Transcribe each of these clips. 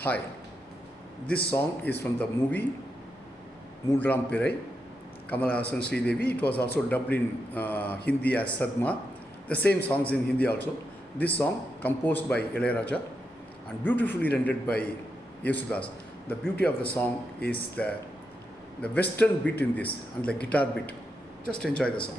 Hi, this song is from the movie Moonram Pirai, Kamal Hassan Sridevi. It was also dubbed in Hindi as Sadma. The same songs in Hindi also. This song composed by Ilayaraja and beautifully rendered by Yesudas. The beauty of the song is the western beat in this and the guitar beat. Just enjoy the song.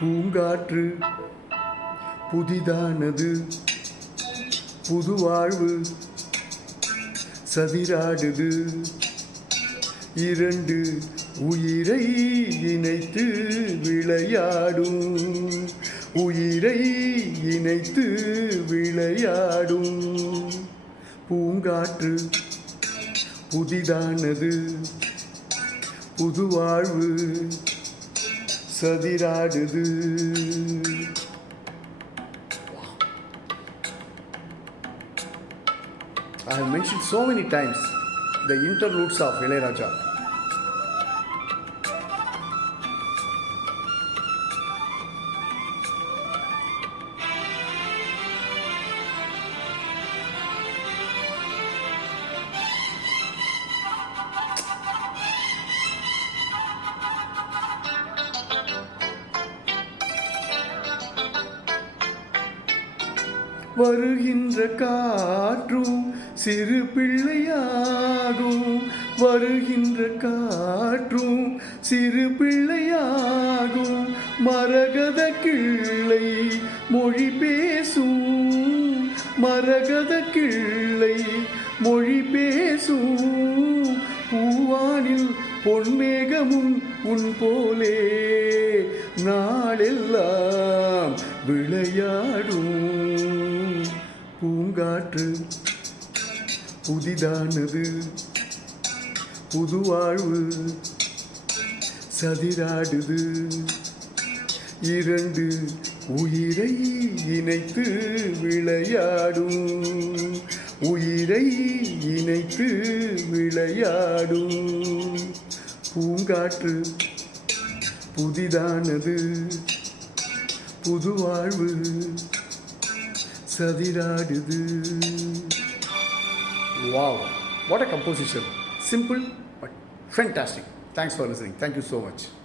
பூங்காற்று புதிதானது, புது வாழ்வு சதிராடுது, இரண்டு உயிரை இணைத்து விளையாடும், உயிரை இணைத்து விளையாடும். பூங்காற்று புதிதானது, புது வாழ்வு சதிராடுது. I have mentioned so many times the interludes of Ilayaraja. வருகின்ற காற்றும் சிறு பிள்ளையாகும், வருகின்ற காற்றும் சிறு பிள்ளையாகும், மரகத கிள்ளை மொழி பேசும், மரகத கிள்ளை மொழி பேசும். பூவானில் பொன்மேகமும் உன் போலே நாளெல்லாம் விளையாடும். பூங்காற்று புதிதானது, புது வாழ்வு சதிராடுது, இரண்டு உயிரை இணைத்து விளையாடும், உயிரை இணைத்து விளையாடும். பூங்காற்று புதிதானது, புது வாழ்வு சதிராடுது. Wow, what a composition. Simple but fantastic. Thanks for listening. Thank you so much.